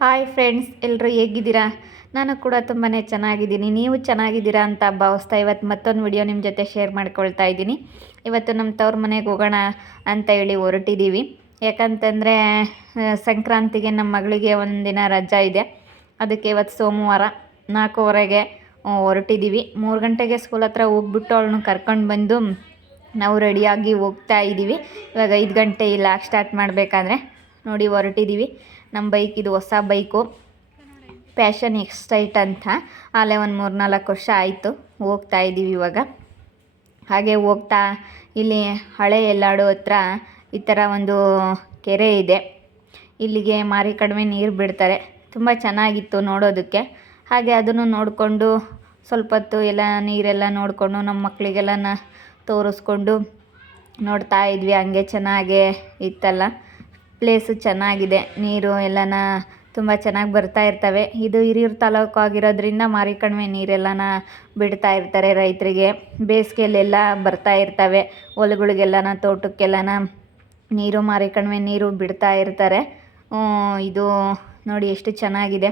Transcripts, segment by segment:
Hi friends ಎಲ್ಲರೂ ಹೇಗಿದ್ದೀರಾ? ನಾನು ಕೂಡ ತುಂಬಾ ಚೆನ್ನಾಗಿದ್ದೀನಿ. ನೀವು ಚೆನ್ನಾಗಿದ್ದೀರಾ ಅಂತ ಭಾವಿಸ್ತಾ ಇವತ್ತು ಮತ್ತೊಂದು ವಿಡಿಯೋ ನಿಮ್ಮ ಜೊತೆ ಶೇರ್ ಮಾಡ್ಕೊಳ್ತಾ ಇದ್ದೀನಿ. ಇವತ್ತು ನಮ್ಮ ತವ್ರ ಮನೆಗೆ ಹೋಗೋಣ ಅಂತ ಹೇಳಿ ಹೊರಟಿದ್ದೀವಿ ಯಾಕಂತಂದರೆ ಸಂಕ್ರಾಂತಿಗೆ ನಮ್ಮ ಮಗಳಿಗೆ ಒಂದಿನ ರಜಾ ಇದೆ. ಅದಕ್ಕೆ ಇವತ್ತು ಸೋಮವಾರ ನಾಲ್ಕೂವರೆಗೆ ಹೊರಟಿದ್ದೀವಿ ಮೂರು ಗಂಟೆಗೆ ಸ್ಕೂಲ್ ಹತ್ರ ಹೋಗ್ಬಿಟ್ಟು ಅವಳನ್ನು ಕರ್ಕೊಂಡು ಬಂದು ನಾವು ರೆಡಿಯಾಗಿ ಹೋಗ್ತಾ ಇದ್ದೀವಿ ಇವಾಗ ಐದು ಗಂಟೆ ಇಲ್ಲ ಸ್ಟಾರ್ಟ್ ಮಾಡಬೇಕಾದ್ರೆ ನೋಡಿ ಹೊರಟಿದ್ದೀವಿ ನಮ್ಮ ಬೈಕ್ ಇದು ಹೊಸ ಬೈಕು. ಪ್ಯಾಷನ್ ಎಕ್ಸ್ಟೈಟ್ ಅಂತ. ಅಲ್ಲೇ ಒಂದು ಮೂರು ನಾಲ್ಕು ವರ್ಷ ಆಯಿತು. ಹೋಗ್ತಾ ಇದ್ದೀವಿ ಇವಾಗ. ಹಾಗೆ ಹೋಗ್ತಾ, ಇಲ್ಲಿ ಹಳೆ ಎಲ್ಲಾಡು ಹತ್ರ ಈ ಥರ ಒಂದು ಕೆರೆ ಇದೆ. ಇಲ್ಲಿಗೆ ಮಾರಿ ಕಡಿಮೆ ನೀರು ಬಿಡ್ತಾರೆ. ತುಂಬ ಚೆನ್ನಾಗಿತ್ತು ನೋಡೋದಕ್ಕೆ. ಹಾಗೆ ಅದನ್ನು ನೋಡಿಕೊಂಡು ಸ್ವಲ್ಪ ಹೊತ್ತು ಎಲ್ಲ ನೀರೆಲ್ಲ ನೋಡಿಕೊಂಡು ನಮ್ಮ ಮಕ್ಕಳಿಗೆಲ್ಲ ತೋರಿಸ್ಕೊಂಡು ನೋಡ್ತಾ ಇದ್ವಿ. ಹಂಗೆ ಚೆನ್ನಾಗೇ ಇತ್ತಲ್ಲ. ಪ್ಲೇಸು ಚೆನ್ನಾಗಿದೆ, ನೀರು ಎಲ್ಲನ ತುಂಬ ಚೆನ್ನಾಗಿ ಬರ್ತಾ ಇರ್ತವೆ. ಇದು ಹಿರಿಯೂರು ತಾಲೂಕು ಆಗಿರೋದ್ರಿಂದ ಮಾರಿ ಕಣಿವೆ ನೀರೆಲ್ಲನ ಬಿಡ್ತಾ ಇರ್ತಾರೆ ರೈತರಿಗೆ. ಬೇಸಿಗೆಯಲ್ಲೆಲ್ಲ ಬರ್ತಾ ಇರ್ತವೆ. ಹೊಲಗಳಿಗೆಲ್ಲನ, ತೋಟಕ್ಕೆಲ್ಲನ ನೀರು, ಮಾರಿ ಕಣಿವೆ ನೀರು ಬಿಡ್ತಾ ಇರ್ತಾರೆ. ಇದು ನೋಡಿ ಎಷ್ಟು ಚೆನ್ನಾಗಿದೆ.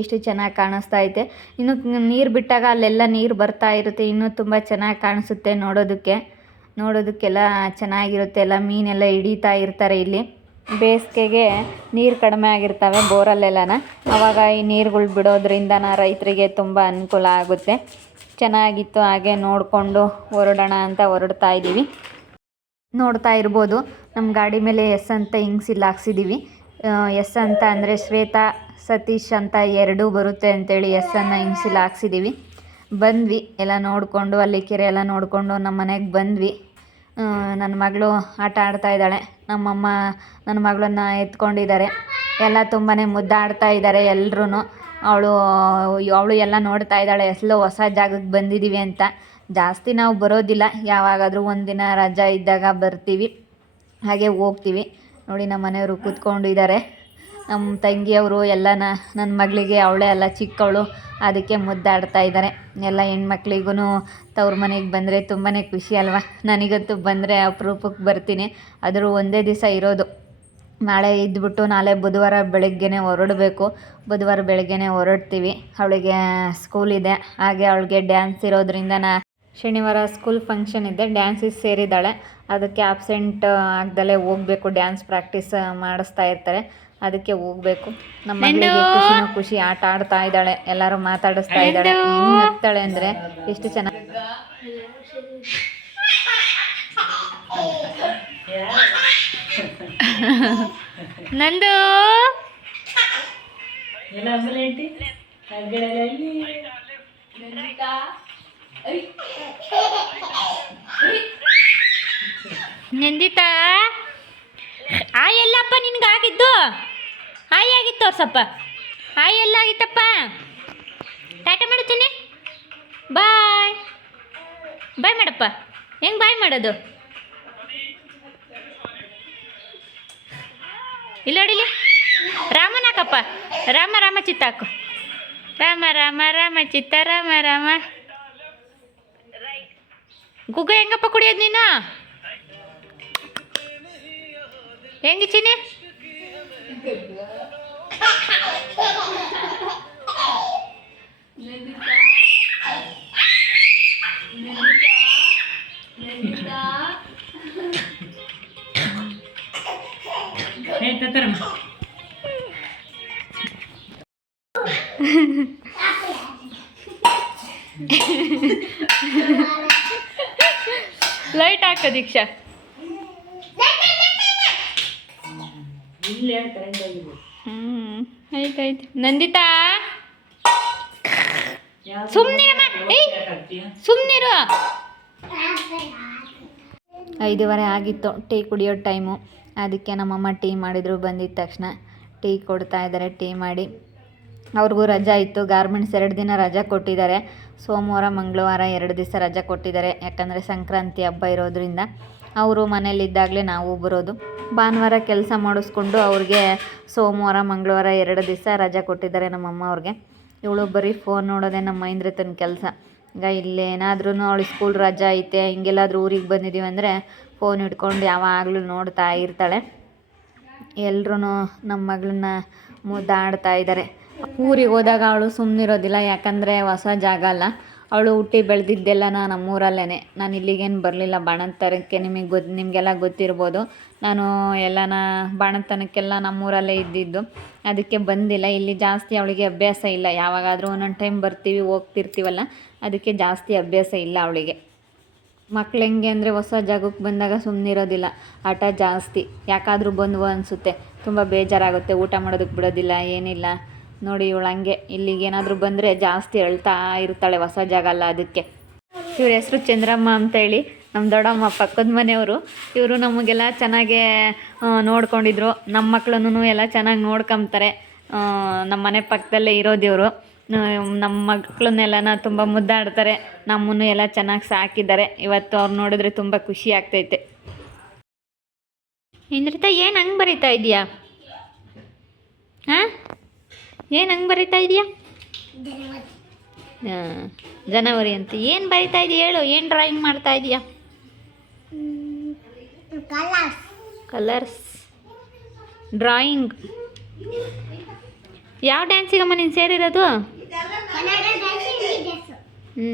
ಎಷ್ಟು ಚೆನ್ನಾಗಿ ಕಾಣಿಸ್ತಾ ಐತೆ. ಇನ್ನು ನೀರು ಬಿಟ್ಟಾಗ ಅಲ್ಲೆಲ್ಲ ನೀರು ಬರ್ತಾ ಇರುತ್ತೆ. ಇನ್ನೂ ತುಂಬ ಚೆನ್ನಾಗಿ ಕಾಣಿಸುತ್ತೆ ನೋಡೋದಕ್ಕೆ. ನೋಡೋದಕ್ಕೆಲ್ಲ ಚೆನ್ನಾಗಿರುತ್ತೆ. ಎಲ್ಲ ಮೀನೆಲ್ಲ ಹಿಡಿತಾ ಇರ್ತಾರೆ ಇಲ್ಲಿ. ಬೇಸಿಗೆಗೆ ನೀರು ಕಡಿಮೆ ಆಗಿರ್ತವೆ ಬೋರಲ್ಲೆಲ್ಲನ. ಆವಾಗ ಈ ನೀರುಗಳು ಬಿಡೋದ್ರಿಂದನ ರೈತರಿಗೆ ತುಂಬ ಅನುಕೂಲ ಆಗುತ್ತೆ. ಚೆನ್ನಾಗಿತ್ತು ಹಾಗೆ ನೋಡಿಕೊಂಡು ಹೊರಡೋಣ ಅಂತ ಹೊರಡ್ತಾ ಇದ್ದೀವಿ. ನೋಡ್ತಾ ಇರ್ಬೋದು ನಮ್ಮ ಗಾಡಿ ಮೇಲೆ ಎಸ್ ಅಂತ ಹಿಂಗೆ ಸಿಲ್ ಹಾಕ್ಸಿದ್ದೀವಿ ಎಸ್ ಅಂತ ಅಂದರೆ ಶ್ವೇತಾ, ಸತೀಶ್ ಅಂತ ಎರಡೂ ಬರುತ್ತೆ ಅಂತೇಳಿ ಎಸ್ ಅನ್ನ ಹಿಂಗೆ ಸಿಲ್ ಹಾಕ್ಸಿದ್ದೀವಿ ಬಂದ್ವಿ. ಎಲ್ಲ ನೋಡಿಕೊಂಡು, ಅಲ್ಲಿ ಕೆರೆ ಎಲ್ಲ ನೋಡಿಕೊಂಡು ನಮ್ಮ ಮನೆಗೆ ಬಂದ್ವಿ. ನನ್ನ ಮಗಳು ಆಟ ಆಡ್ತಾ ಇದ್ದಾಳೆ. ನಮ್ಮಮ್ಮ ನನ್ನ ಮಗಳನ್ನ ಎತ್ಕೊಂಡಿದ್ದಾರೆ. ಎಲ್ಲ ತುಂಬಾ ಮುದ್ದಾಡ್ತಾ ಇದ್ದಾರೆ ಎಲ್ರೂ ಅವಳು ಅವಳು ಎಲ್ಲ ನೋಡ್ತಾ ಇದ್ದಾಳೆ. ಎಲ್ಲೋ ಹೊಸ ಜಾಗಕ್ಕೆ ಬಂದಿದ್ದೀವಿ ಅಂತ. ಜಾಸ್ತಿ ನಾವು ಬರೋದಿಲ್ಲ. ಯಾವಾಗಾದರೂ ಒಂದಿನ ರಜಾ ಇದ್ದಾಗ ಬರ್ತೀವಿ. ಹಾಗೆ ಹೋಗ್ತೀವಿ. ನೋಡಿ, ನಮ್ಮ ಮನೆಯವರು ಕೂತ್ಕೊಂಡಿದ್ದಾರೆ. ನಮ್ಮ ತಂಗಿಯವರು ಎಲ್ಲನ ನನ್ನ ಮಗಳಿಗೆ, ಅವಳೇ ಅಲ್ಲ, ಚಿಕ್ಕವಳು. ಅದಕ್ಕೆ ಮುದ್ದಾಡ್ತಾ ಇದ್ದಾರೆ. ಎಲ್ಲ ಹೆಣ್ಮಕ್ಳಿಗೂ ತವ್ರ ಮನೆಗೆ ಬಂದರೆ ತುಂಬಾ ಖುಷಿ ಅಲ್ವಾ? ನನಗಂತೂ ಬಂದರೆ ಅಪರೂಪಕ್ಕೆ ಬರ್ತೀನಿ. ಆದರೂ ಒಂದೇ ದಿವಸ ಇರೋದು. ನಾಳೆ ಇದ್ಬಿಟ್ಟು ನಾಳೆ ಬುಧವಾರ ಬೆಳಗ್ಗೆನೇ ಹೊರಡಬೇಕು. ಬುಧವಾರ ಬೆಳಗ್ಗೆನೇ ಹೊರಡ್ತೀವಿ. ಅವಳಿಗೆ ಸ್ಕೂಲ್ ಇದೆ. ಹಾಗೆ ಅವಳಿಗೆ ಡ್ಯಾನ್ಸ್ ಇರೋದ್ರಿಂದ ನಾ ಶನಿವಾರ ಸ್ಕೂಲ್ ಫಂಕ್ಷನ್ ಇದೆ. ಡ್ಯಾನ್ಸಿಗೆ ಸೇರಿದ್ದಾಳೆ. ಅದಕ್ಕೆ ಆಬ್ಸೆಂಟ್ ಆಗ್ದಲೇ ಹೋಗ್ಬೇಕು ಡ್ಯಾನ್ಸ್ ಪ್ರಾಕ್ಟೀಸ್ ಮಾಡಿಸ್ತಾ ಇರ್ತಾರೆ. ಅದಕ್ಕೆ ಹೋಗ್ಬೇಕು. ನಮ್ಮ ಮಗಳಿಗೆ ಖುಷಿನೂ ಖುಷಿ ಆಟ ಆಡ್ತಾ ಇದ್ದಾಳೆ. ಎಲ್ಲರೂ ಮಾತಾಡಿಸ್ತಾ ಇದ್ದಾಳೆ. ಹೆಂಗ್ ಇರ್ತಾಳೆ ಅಂದರೆ ಎಷ್ಟು ಚೆನ್ನಾಗಿ ನಂದು ನಂದಿತಾ? ಆ ಎಲ್ಲಪ್ಪ ನಿನ್ಗಾಗಿದ್ದು? ಆಯ್, ಆಗಿತ್ತು ತೋರ್ಸಪ್ಪ ಆಯ್ ಎಲ್ಲಾಗಿತ್ತಪ್ಪ ಟಾಟಾ ಮಾಡ್ತೀನಿ ಬಾಯ್. ಬಾಯ್ ಮಾಡಪ್ಪ. ಹೆಂಗೆ ಬಾಯ್ ಮಾಡೋದು? ಇಲ್ಲ ನೋಡಿಲಿ ರಾಮನ ಹಾಕಪ್ಪ. ರಾಮ ರಾಮ ಚಿತ್ತ ಹಾಕು. ರಾಮ ರಾಮ ರಾಮ ಚಿತ್ತ, ರಾಮ ರಾಮ. ಗುಗ್ಗ ಹೆಂಗಪ್ಪ ಕುಡಿಯೋದು ನೀನು? ಹೆಂಗೆ ಚಿನಿ ಏ ತತ್ತರಮ್ಮ ಲೈಟ್ ಹಾಕ ದೀಕ್ಷಾ ಇಲ್ಲೇ ಕರೆಂಟ್ ಹೋಗಿದೆ. ಹ್ಮ್ ಆಯ್ತಾಯ್ತು ನಂದಿತಾ? ಹಾಕ್ತೀಯಾ? ಸುಮ್ಮನಿರು ಐದೂವರೆ ಆಗಿತ್ತು ಟೀ ಕುಡಿಯೋ ಟೈಮು. ಅದಕ್ಕೆ ನಮ್ಮಮ್ಮ ಟೀ ಮಾಡಿದ್ರು ಬಂದಿದ್ದ ತಕ್ಷಣ ಟೀ ಕೊಡ್ತಾ ಇದ್ದಾರೆ ಟೀ ಮಾಡಿ. ಅವ್ರಿಗೂ ರಜಾ ಇತ್ತು ಗಾರ್ಮೆಂಟ್ಸ್ ಎರಡು ದಿನ ರಜಾ ಕೊಟ್ಟಿದ್ದಾರೆ. ಸೋಮವಾರ ಮಂಗಳವಾರ ಎರಡು ದಿವಸ ರಜಾ ಕೊಟ್ಟಿದ್ದಾರೆ. ಯಾಕಂದರೆ ಸಂಕ್ರಾಂತಿ ಹಬ್ಬ ಇರೋದ್ರಿಂದ ಅವರು ಮನೇಲಿದ್ದಾಗಲೇ ನಾವು ಬರೋದು ಭಾನುವಾರ ಕೆಲಸ ಮಾಡಿಸ್ಕೊಂಡು ಅವ್ರಿಗೆ ಸೋಮವಾರ, ಮಂಗಳವಾರ ಎರಡು ದಿವಸ ರಜೆ ಕೊಟ್ಟಿದ್ದಾರೆ ನಮ್ಮಮ್ಮ ಅವ್ರಿಗೆ. ಇವಳು ಬರೀ ಫೋನ್ ನೋಡೋದೇ ನಮ್ಮ ತನ್ನ ಕೆಲಸ. ಈಗ ಇಲ್ಲೇನಾದ್ರೂ ಅವಳು ಸ್ಕೂಲ್ ರಜಾ ಐತೆ, ಹಿಂಗೆಲ್ಲಾದ್ರೂ ಊರಿಗೆ ಬಂದಿದ್ದೀವಿ ಅಂದರೆ ಫೋನ್ ಹಿಡ್ಕೊಂಡು ಯಾವಾಗಲೂ ನೋಡ್ತಾ ಇರ್ತಾಳೆ. ಎಲ್ರೂ ನಮ್ಮ ಮಗಳನ್ನ ಮುದ್ದಾಡ್ತಾ ಇದ್ದಾರೆ. ಊರಿಗೆ ಹೋದಾಗ ಅವಳು ಸುಮ್ಮನಿರೋದಿಲ್ಲ ಯಾಕಂದರೆ ಹೊಸ ಜಾಗ ಅಲ್ಲ. ಅವಳು ಹುಟ್ಟಿ ಬೆಳೆದಿದ್ದೆಲ್ಲ ನಾನು ನಮ್ಮೂರಲ್ಲೇ ನಾನು ಇಲ್ಲಿಗೇನು ಬರಲಿಲ್ಲ. ಬಾಣಂತನಕ್ಕೆ ನಿಮಗೆ ಗೊತ್ತು ನಿಮಗೆಲ್ಲ ಗೊತ್ತಿರ್ಬೋದು. ನಾನು ಎಲ್ಲನ, ಬಾಣಂತನಕ್ಕೆಲ್ಲ ನಮ್ಮೂರಲ್ಲೇ ಇದ್ದಿದ್ದು. ಅದಕ್ಕೆ ಬಂದಿಲ್ಲ. ಇಲ್ಲಿ ಜಾಸ್ತಿ ಅವಳಿಗೆ ಅಭ್ಯಾಸ ಇಲ್ಲ. ಯಾವಾಗಾದರೂ ಒಂದೊಂದು ಟೈಮ್ ಬರ್ತೀವಿ, ಹೋಗ್ತಿರ್ತೀವಲ್ಲ? ಅದಕ್ಕೆ ಜಾಸ್ತಿ ಅಭ್ಯಾಸ ಇಲ್ಲ ಅವಳಿಗೆ. ಮಕ್ಳು ಹೆಂಗೆ ಅಂದರೆ ಹೊಸ ಜಾಗಕ್ಕೆ ಬಂದಾಗ ಸುಮ್ಮನಿರೋದಿಲ್ಲ ಆಟ ಜಾಸ್ತಿ. ಯಾಕಾದರೂ ಬಂದ್ವು ಅನಿಸುತ್ತೆ. ತುಂಬ ಬೇಜಾರಾಗುತ್ತೆ. ಊಟ ಮಾಡೋದಕ್ಕೆ ಬಿಡೋದಿಲ್ಲ, ಏನಿಲ್ಲ. ನೋಡಿ ಇವಳು ಹಂಗೆ. ಇಲ್ಲಿಗೆ ಏನಾದರೂ ಬಂದರೆ ಜಾಸ್ತಿ ಅಳ್ತಾ ಇರ್ತಾಳೆ, ಹೊಸ ಜಾಗ ಅಲ್ಲ ಅದಕ್ಕೆ. ಇವ್ರ ಹೆಸರು ಚಂದ್ರಮ್ಮ ಅಂತೇಳಿ. ನಮ್ಮ ದೊಡ್ಡಮ್ಮ ಪಕ್ಕದ ಮನೆಯವರು. ಇವರು ನಮಗೆಲ್ಲ ಚೆನ್ನಾಗೇ ನೋಡ್ಕೊಂಡಿದ್ರು. ನಮ್ಮ ಮಕ್ಕಳನ್ನೂ ಎಲ್ಲ ಚೆನ್ನಾಗಿ ನೋಡ್ಕೊಂತಾರೆ ನಮ್ಮ ಮನೆ ಪಕ್ಕದಲ್ಲೇ ಇರೋದಿವರು ನಮ್ಮ ಮಕ್ಕಳನ್ನೆಲ್ಲನ ತುಂಬ ಮುದ್ದಾಡ್ತಾರೆ. ನಮ್ಮನ್ನು ಎಲ್ಲ ಚೆನ್ನಾಗಿ ಸಾಕಿದ್ದಾರೆ. ಇವತ್ತು ಅವ್ರು ನೋಡಿದ್ರೆ ತುಂಬ ಖುಷಿ ಆಗ್ತೈತೆ. ಇಂದ್ರಿತ, ಏನು ಹಂಗೆ ಬರೀತಾ ಇದೆಯಾ? ಹಾಂ ಏನು ಹಂಗೆ ಬರೀತಾ ಇದೆಯಾ? ಹಾಂ ಜನವರಿ ಅಂತ. ಏನು ಬರಿತಾ ಇದೆಯಾ ಹೇಳು ಏನು ಡ್ರಾಯಿಂಗ್ ಮಾಡ್ತಾ ಇದೀಯಾ? ಕಲರ್ಸ್ ಡ್ರಾಯಿಂಗ್ ಯಾವ ಡ್ಯಾನ್ಸಿಗಮ್ಮ ನೀನು ಸೇರಿರೋದು? ಹ್ಞೂ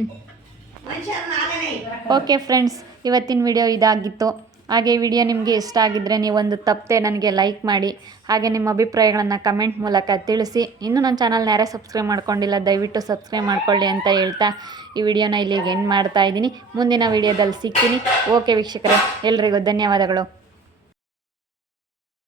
ಓಕೆ ಫ್ರೆಂಡ್ಸ್ ಇವತ್ತಿನ ವಿಡಿಯೋ ಇದಾಗಿತ್ತು. ಹಾಗೆ ವಿಡಿಯೋ ನಿಮಗೆ ಇಷ್ಟ ಆಗಿದ್ದರೆ ನೀವೊಂದು ತಪ್ಪದೆ ನನಗೆ ಲೈಕ್ ಮಾಡಿ, ಹಾಗೆ ನಿಮ್ಮ ಅಭಿಪ್ರಾಯಗಳನ್ನು ಕಮೆಂಟ್ ಮೂಲಕ ತಿಳಿಸಿ. ಇನ್ನೂ ನನ್ನ ಚಾನಲ್ನ ಯಾರೇ ಸಬ್ಸ್ಕ್ರೈಬ್ ಮಾಡ್ಕೊಂಡಿಲ್ಲ, ದಯವಿಟ್ಟು ಸಬ್ಸ್ಕ್ರೈಬ್ ಮಾಡ್ಕೊಳ್ಳಿ ಅಂತ ಹೇಳ್ತಾ ಈ ವಿಡಿಯೋನ ಇಲ್ಲಿಗೆ ಎಂಡ್ ಮಾಡ್ತಾ ಇದ್ದೀನಿ. ಮುಂದಿನ ವಿಡಿಯೋದಲ್ಲಿ ಸಿಗ್ತೀನಿ. ಓಕೆ ವೀಕ್ಷಕರೇ, ಎಲ್ರಿಗೂ ಧನ್ಯವಾದಗಳು.